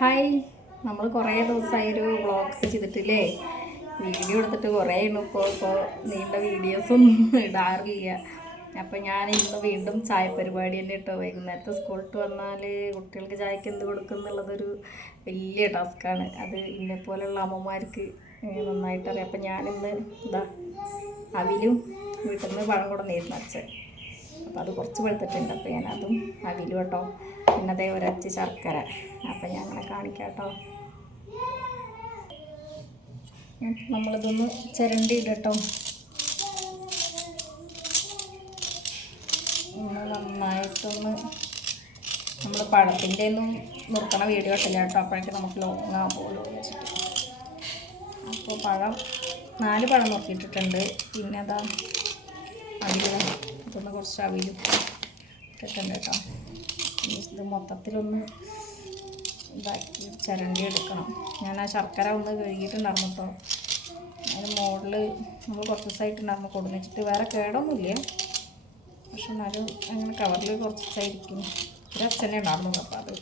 Hi. നമ്മൾ കുറേ ദിവസമായി ഒരു വ്ളോഗ്സ് ചെയ്തിട്ടില്ലേ? വീഡിയോ എടുത്തിട്ട് കുറേ ഉണ്ട് ഇപ്പോൾ ഇപ്പോൾ നീണ്ട വീഡിയോസൊന്നും ഇടാറില്ല. അപ്പോൾ ഞാൻ ഇന്ന് വീണ്ടും ചായ പരിപാടി തന്നെ കേട്ടോ വൈകുന്നേരത്തെ സ്കൂളിട്ട് വന്നാൽ കുട്ടികൾക്ക് ചായക്ക് എന്ത് കൊടുക്കും എന്നുള്ളതൊരു വലിയ ടാസ്ക്കാണ് അത് ഇന്നെ പോലെയുള്ള അമ്മമാർക്ക് നന്നായിട്ടറിയാം. അപ്പം ഞാനിന്ന് ഇതാ അവിലും വീട്ടിൽ നിന്ന് പഴം കൊടുന്നിരുന്നു അച്ഛൻ. അപ്പോൾ അത് കുറച്ച് വെളുത്തിട്ടുണ്ട്. അപ്പോൾ ഞാൻ ഞാനതും അവിലും കേട്ടോ. പിന്നെ അതേ ഒരച്ച് ശർക്കര. അപ്പോൾ ഞാൻ അങ്ങനെ കാണിക്കാം കേട്ടോ. നമ്മളിതൊന്ന് ചിരണ്ടി ഇടട്ടോ നന്നായിട്ടൊന്ന് നമ്മൾ പഴത്തിന്റെ ഒന്നും നിർത്തണ വീഡിയോ ഇട്ടില്ല കേട്ടോ. അപ്പോഴേക്കും നമുക്ക് ലോങ് ആവുമല്ലോ അപ്പോൾ പഴം നാല് പഴം നോക്കിയിട്ടിട്ടുണ്ട്. പിന്നെ അതാ അവിലും ഇതൊന്ന് കുറച്ച് അവിലും ഇട്ടിട്ടുണ്ട് കേട്ടോ. ഇത് മൊത്തത്തിലൊന്ന് ഇതാക്കി ചിരണ്ടി എടുക്കണം. ഞാൻ ആ ശർക്കര ഒന്ന് കഴുകിയിട്ടുണ്ടായിരുന്നു കേട്ടോ അതിന് മുകളിൽ നമ്മൾ കുറച്ച് ദിവസമായിട്ടുണ്ടായിരുന്നു കൊടുന്നിച്ചിട്ട് വേറെ കേടൊന്നുമില്ല. പക്ഷെ എന്നാലും അങ്ങനെ കവറിൽ കുറച്ച് ദിവസമായിരിക്കും ഒരു അച്ഛനെ ഉണ്ടായിരുന്നു അപ്പോൾ അത്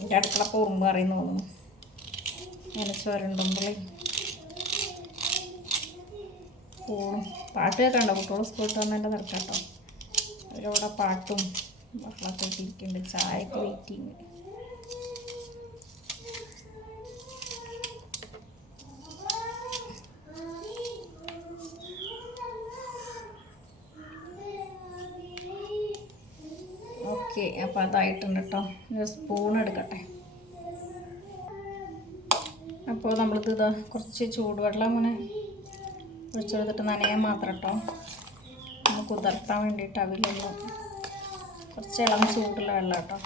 എന്റെ അടുക്കള ഉറുമ്പ് അറിയുന്നു തോന്നുന്നു. അങ്ങനെ ചുരണ്ടുമ്പോൾ പോളും പാട്ട് കേട്ടോ കുട്ടികൾ സ്കൂളിൽ വന്നതിന്റെ തിരക്കാട്ടോ. അവരവിടെ പാട്ടും ബഹളമൊക്കെ ഇട്ടിരിക്കുന്നുണ്ട് ചായക്ക് വെയിറ്റിങ് ഓക്കെ അപ്പോൾ അതായിട്ടുണ്ട് കേട്ടോ സ്പൂൺ എടുക്കട്ടെ. അപ്പോൾ നമ്മളിത് ഇതാ കുറച്ച് ചൂടുവെള്ളം അങ്ങനെ ഒഴിച്ചെടുത്തിട്ട് നനയാൻ മാത്രം കേട്ടോ ഒന്ന് കുതിർത്താൻ വേണ്ടിയിട്ട് അവിലൊന്ന് കുറച്ച് ഇളം ചൂടുള്ള വെള്ളം കേട്ടോ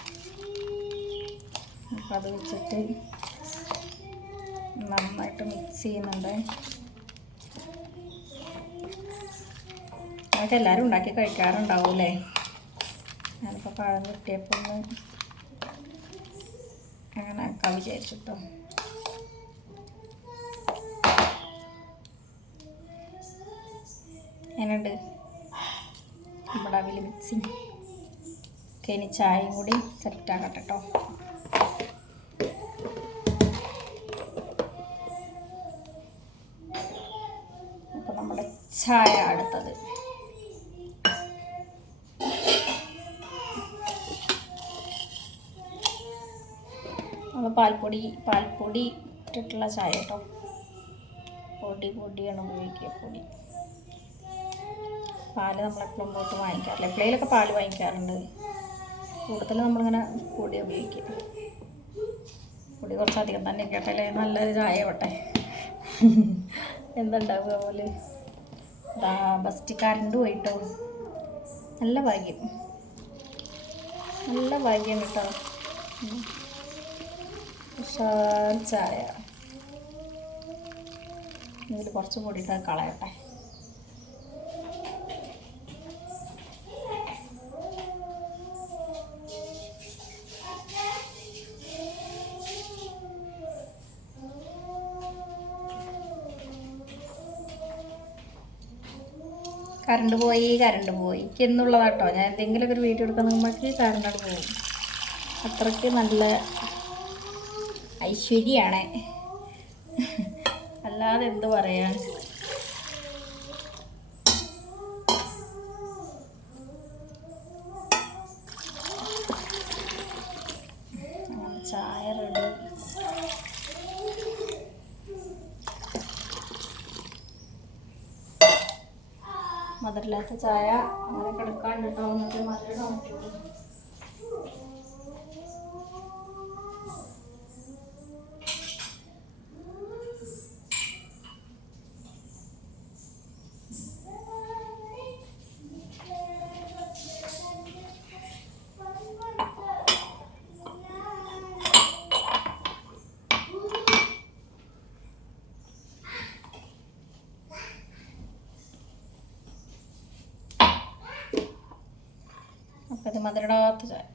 അപ്പോൾ അത് വെച്ചിട്ട് നന്നായിട്ട് മിക്സ് ചെയ്യുന്നുണ്ട്. അതൊക്കെ എല്ലാവരും ഉണ്ടാക്കി കഴിക്കാറുണ്ടാവൂലേ ഞാനിപ്പോൾ പഴം കിട്ടിയപ്പോൾ ഒന്ന് അങ്ങനെ ആക്കാൻ വിചാരിച്ചിട്ടോ. എങ്ങനെയുണ്ട്? നമ്മുടെ അവിൽ മിക്സിങ് ഒക്കെ ഇനി ചായയും കൂടി സെറ്റാക്കട്ടെ കേട്ടോ അപ്പോൾ നമ്മുടെ ചായ അടുത്തത്. നമ്മൾ പാൽപ്പൊടി പാൽപ്പൊടി ഇട്ടിട്ടുള്ള ചായ കേട്ടോ പൊടി പൊടിയാണ് ഉപയോഗിക്കുക പൊടി. പാൽ നമ്മളെപ്പോഴും പോയിട്ട് വാങ്ങിക്കാറില്ല എപ്പോഴേലൊക്കെ പാൽ വാങ്ങിക്കാറുണ്ട്. കൂടുതൽ നമ്മളിങ്ങനെ പൊടി ഉപയോഗിക്കുക പൊടി കുറച്ചധികം തന്നെ കേട്ടല്ലേ നല്ലൊരു ചായ ആവട്ടെ എന്തുണ്ടാവുക പോലെ ബസ്റ്റ് കറണ്ട് പോയിട്ടോ. നല്ല ഭാഗ്യം. നല്ല ഭാഗ്യം കേട്ടോ. ഉഷാർ ചായ. ഇതിൽ കുറച്ച് പൊടിയിട്ട് കളയട്ടെ. കറണ്ട് പോയി കറണ്ട് പോയി. എനിക്ക് എന്നുള്ളതാട്ടോ ഞാൻ എന്തെങ്കിലുമൊക്കെ ഒരു വീഡിയോ എടുക്കാൻ നമുക്ക് കറണ്ട് പോകും. അത്രയ്ക്ക് നല്ല ഐശ്വര്യമാണ്. അല്ലാതെ എന്ത് പറയാൻ അങ്ങനെ ചായ റെഡി മധുരമില്ലാത്ത ചായ. അങ്ങനെ കിടക്കാണ്ട് എന്നിട്ട് മധുരം ഇത് മധുരടാത്ത ചായ.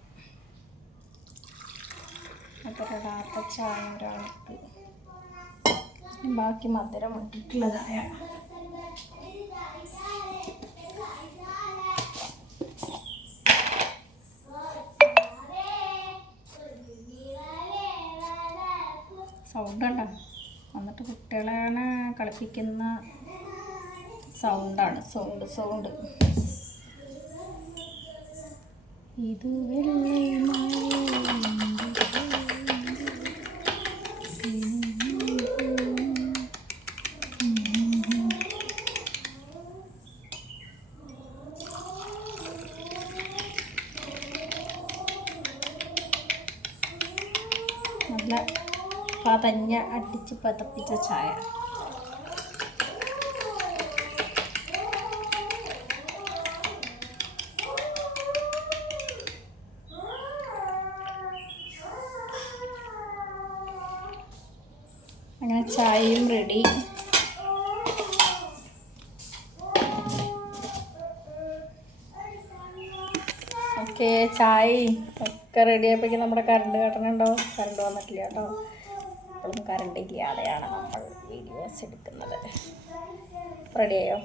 മധുരടാത്ത ചായ ഒരാൾക്ക്. ബാക്കി മധുരം ഇട്ടിട്ടുള്ള ചായ. സൗണ്ട് വന്നിട്ട് കുട്ടികളെ കളിപ്പിക്കുന്ന സൗണ്ടാണ് സൗണ്ട് സൗണ്ട് ഇത് നല്ല പതഞ്ഞ അടിച്ച് പതപ്പിച്ച ചായ. അങ്ങനെ ചായയും റെഡി. ഓക്കെ ചായ ഒക്കെ റെഡി ആയപ്പോഴേക്കും നമ്മുടെ കറണ്ട് കട്ടണുണ്ടോ? കറണ്ട് വന്നിട്ടില്ല കേട്ടോ. ഇപ്പോഴും കറണ്ട് ഇല്ലാതെയാണ് നമ്മൾ വീഡിയോസ് എടുക്കുന്നത്. റെഡിയായോ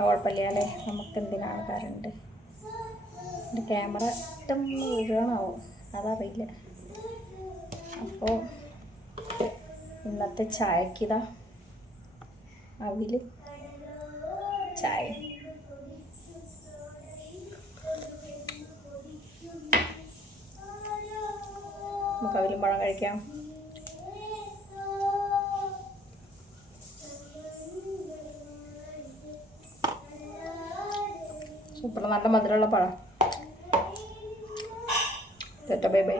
കുഴപ്പമില്ല അല്ലേ? നമുക്ക് എന്തിനാണ് കറണ്ട് എന്റെ ക്യാമറ ഇഷ്ടം വീഴണാവോ അതറിയില്ല. അപ്പോൾ ഇന്നത്തെ ചായക്കിതാ. അവിൽ ചായ. നമുക്ക് അവിലും പഴം കഴിക്കാം. സൂപ്പർ നല്ല മധുരമുള്ള പഴം. Bye bye.